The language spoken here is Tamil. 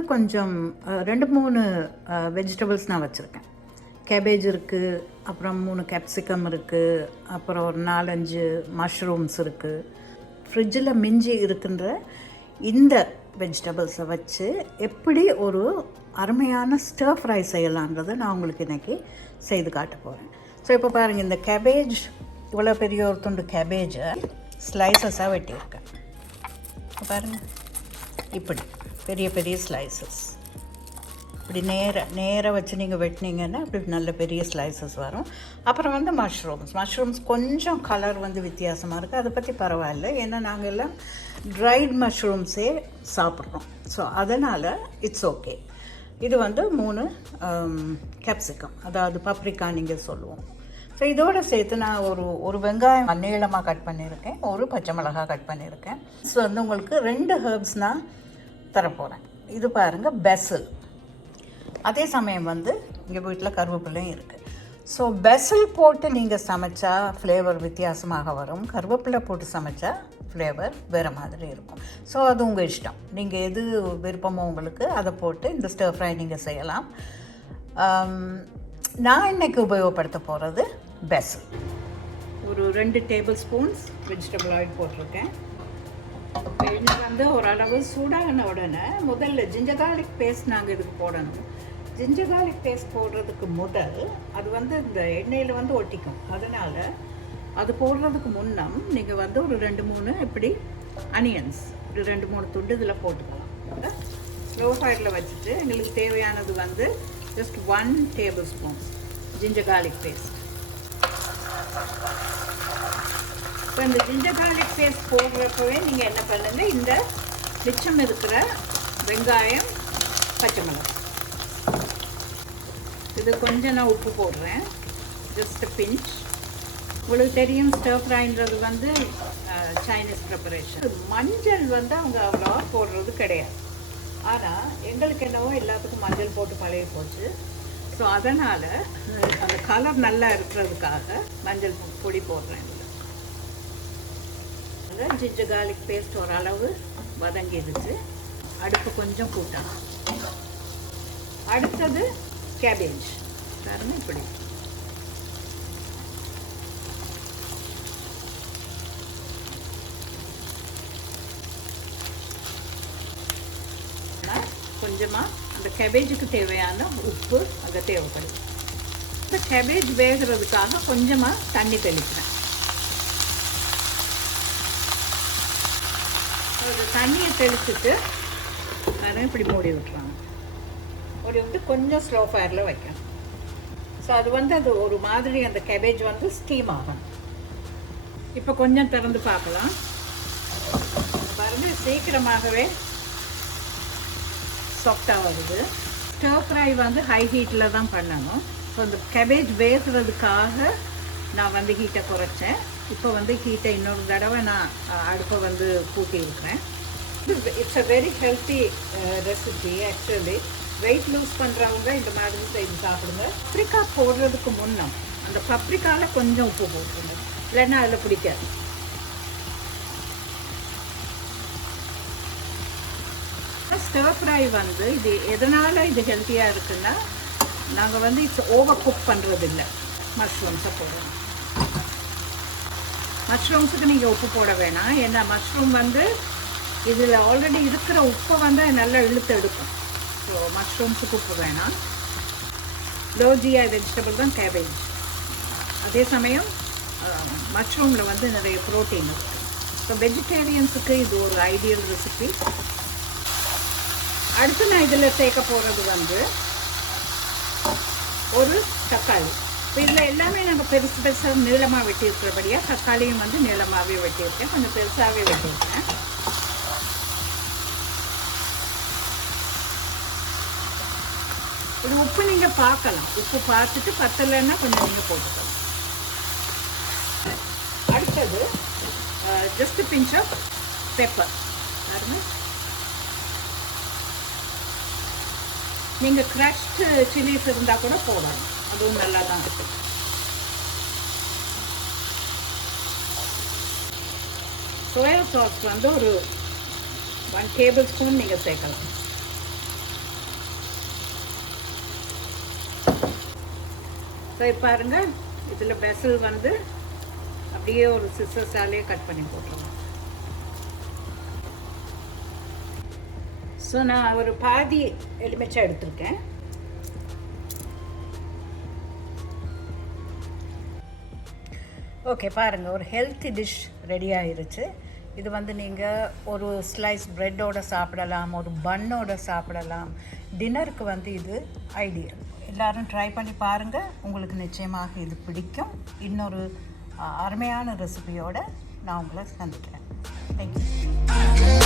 வந்து கொஞ்சம் 2-3 வெஜிடபிள்ஸ் நான் வச்சுருக்கேன். கேபேஜ் இருக்குது, அப்புறம் 3 கேப்சிகம் இருக்குது, அப்புறம் ஒரு 4-5 மஷ்ரூம்ஸ் இருக்குது. ஃப்ரிட்ஜில் மிஞ்சி இருக்கின்ற இந்த வெஜிடபிள்ஸை வச்சு எப்படி ஒரு அருமையான ஸ்டர் ஃப்ரை செய்யலான்றதை நான் உங்களுக்கு இன்றைக்கி செய்து காட்ட போகிறேன். ஸோ இப்போ பாருங்கள், இந்த கேபேஜ், இவ்வளோ பெரிய ஒரு துண்டு கேபேஜை ஸ்லைசஸாக வெட்டியிருக்கேன். பாருங்கள், இப்படி பெரிய பெரிய ஸ்லைசஸ் இப்படி நேராக வச்சு நீங்கள் வெட்டினீங்கன்னா இப்படி நல்ல பெரிய ஸ்லைசஸ் வரும். அப்புறம் வந்து மஷ்ரூம்ஸ் கொஞ்சம் கலர் வந்து வித்தியாசமாக இருக்குது. அதை பற்றி பரவாயில்ல, ஏன்னா நாங்கள் எல்லாம் ட்ரைட் மஷ்ரூம்ஸே சாப்பிட்றோம். ஸோ அதனால் இட்ஸ் ஓகே. இது வந்து 3 கேப்சிகம், அதாவது பப்ரிக்கா நீங்கள் சொல்லுவோம். ஸோ இதோடு சேர்த்து நான் ஒரு வெங்காயம் நீளமாக கட் பண்ணியிருக்கேன், ஒரு பச்சை மிளகாய் கட் பண்ணியிருக்கேன். ஸோ வந்து உங்களுக்கு 2 ஹெர்ப்ஸ் நான் தரப்போகிறேன். இது பாருங்கள், பெசல். அதே சமயம் வந்து இங்கே வீட்டில் கருவேப்பிலையும் இருக்குது. ஸோ பெசல் போட்டு நீங்கள் சமைச்சா ஃப்ளேவர் வித்தியாசமாக வரும், கருவேப்பிலை போட்டு சமைச்சா ஃப்ளேவர் வேறு மாதிரி இருக்கும். ஸோ அது உங்கள் இஷ்டம், நீங்கள் எது விருப்பமோ உங்களுக்கு அதை போட்டு இந்த ஸ்டர் ஃப்ரை நீங்கள் செய்யலாம். நான் இன்றைக்கி உபயோகப்படுத்த போகிறது பெசல். ஒரு 2 டேபிள் ஸ்பூன்ஸ் வெஜிடபிள் ஆயில் போட்டிருக்கேன். எண்ணெய் வந்து ஓரளவு சூடாகின உடனே முதல்ல ஜிஞ்சர் கார்லிக் பேஸ்ட் நாங்கள் இதுக்கு போடணும். ஜிஞ்சர் கார்லிக் பேஸ்ட் போடுறதுக்கு முதல் அது வந்து இந்த எண்ணெயில் வந்து ஒட்டிக்கும். அதனால் அது போடுறதுக்கு முன்னம் நீங்கள் வந்து ஒரு 2-3 இப்படி அனியன்ஸ், ஒரு 2-3 துண்டு இதில் போட்டுக்கலாம். ஸ்லோ ஃபயரில் வச்சுட்டு எங்களுக்கு தேவையானது வந்து just 1 tablespoon ginger garlic paste. இப்போ இந்த ஜிஞ்சர் கார்லிக் பேஸ்ட் போடுறப்பவே நீங்கள் என்ன பண்ணுங்கள், இந்த மிச்சம் இருக்கிற வெங்காயம், பச்சை மிளகாய், இது கொஞ்சம் நான் உப்பு போடுறேன், ஜஸ்ட் பிஞ்ச். உங்களுக்கு தெரியும் ஸ்டர் ஃப்ரைன்றது வந்து சைனீஸ் ப்ரிப்பரேஷன். மஞ்சள் வந்து அவங்க அவ்வளோ போடுறது கிடையாது. ஆனால் எங்களுக்கு என்னவோ எல்லாத்துக்கும் மஞ்சள் போட்டு பழகி போச்சு. ஸோ அதனால் அந்த கலர் நல்லா இருக்கிறதுக்காக மஞ்சள் பொடி போடுறேன். இதில் ஜிஞ்சர் கார்லிக் பேஸ்ட் ஓரளவு வதங்கிடுச்சு. அடுப்பு கொஞ்சம் கூட்டணும். அடுத்தது கேபேஜ் பாருங்க, இப்படி கொஞ்சமாக அந்த கேபேஜுக்கு தேவையான உப்பு அங்கே தேவைப்படுது. இந்த கேபேஜ் வேகிறதுக்காக கொஞ்சமாக தண்ணி தெளிக்கிறேன். அது தண்ணியை தெளிச்சுட்டு அதனால் இப்படி மூடி விட்டுறாங்க. மூடி விட்டு கொஞ்சம் ஸ்லோ ஃபயரில் வைக்கணும். ஸோ அது வந்து அது ஒரு மாதிரி அந்த கேபேஜ் வந்து ஸ்டீம் ஆகணும். இப்போ கொஞ்சம் திறந்து பார்க்கலாம். பாருங்கள், சீக்கிரமாகவே சாஃப்டாக வருது. ஸ்டர் ஃப்ரை வந்து ஹை ஹீட்டில் தான் பண்ணணும். ஸோ அந்த கேபேஜ் வேகிறதுக்காக நான் வந்து ஹீட்டை குறைச்சேன். இப்போ வந்து ஹீட்டை இன்னொரு தடவை நான் அடுப்பை வந்து கூட்டி இருக்கிறேன். It's a very healthy recipe. Actually wait loose பண்ணுறவங்க இந்த மாதிரி செய்து சாப்பிடுங்க. பப்ரிக்கா போடுறதுக்கு முன்னம் அந்த பப்ரிக்காவில் கொஞ்சம் உப்பு போட்டுருங்க, இல்லைன்னா அதில் பிடிக்காது. ஸ்டர் ஃப்ரை வந்து இது எதனால் இது ஹெல்த்தியாக இருக்குன்னா, நாங்கள் வந்து இட்ஸ் ஓவர் குக் பண்ணுறது இல்லை. மஷ்ரூம்ஸை போடுறோம். மஷ்ரூம்ஸுக்கு நீங்கள் உப்பு போட வேணாம், ஏன்னா மஷ்ரூம் வந்து இதில் ஆல்ரெடி இருக்கிற உப்பை வந்து நல்லா இழுத்து எடுக்கும். ஸோ மஷ்ரூம்ஸுக்கு உப்பு வேணாம். லோ ஜிஐ வெஜிடபிள் தான் கேபேஜ். அதே சமயம் மஷ்ரூமில் வந்து நிறைய ப்ரோட்டீன் இருக்குது. ஸோ வெஜிடேரியன்ஸுக்கு இது ஒரு ஐடியல் ரெசிபி. அடுத்து நான் இதில் சேர்க்க போகிறது வந்து ஒரு தக்காளி. இப்போ இதில் எல்லாமே நாங்கள் பெருசாக நீளமாக வெட்டியிருக்கிறபடியாக தக்காளியும் வந்து நீளமாகவே வெட்டியிருக்கேன், கொஞ்சம் பெருசாகவே வெட்டியிருக்கேன். இது உப்பு நீங்கள் பார்க்கலாம், உப்பு பார்த்துட்டு பத்தலைன்னா கொஞ்சம் நீங்கள் போட்டுக்கலாம். அடுத்தது ஜஸ்ட் பிஞ்ச் ஆஃப் பெப்பர். பாருங்க, நீங்கள் க்ரஷ்டு சில்லிஸ் இருந்தால் கூட போடலாம், அதுவும் நல்லா தான் இருக்கும். சோயா சாஸ் வந்து ஒரு 1 டேபிள் ஸ்பூன் நீங்கள் சேர்க்கலாம். ஸோ இப்போ பாருங்கள், இதில் பெசல் வந்து அப்படியே ஒரு சிசர்ஸாலே கட் பண்ணி போட்டுருவோம். ஸோ நான் ஒரு பாதி எலுமிச்சை எடுத்திருக்கேன். ஓகே பாருங்கள், ஒரு ஹெல்த்தி டிஷ் ரெடி ஆயிருச்சு. இது வந்து நீங்கள் ஒரு ஸ்லைஸ் ப்ரெட்டோடு சாப்பிடலாம், ஒரு பன்னோடு சாப்பிடலாம். டின்னருக்கு வந்து இது ஐடியல். எல்லோரும் ட்ரை பண்ணி பாருங்கள், உங்களுக்கு நிச்சயமாக இது பிடிக்கும். இன்னொரு அருமையான ரெசிபியோடு நான் உங்களை சந்திக்கிறேன். தேங்க்யூ.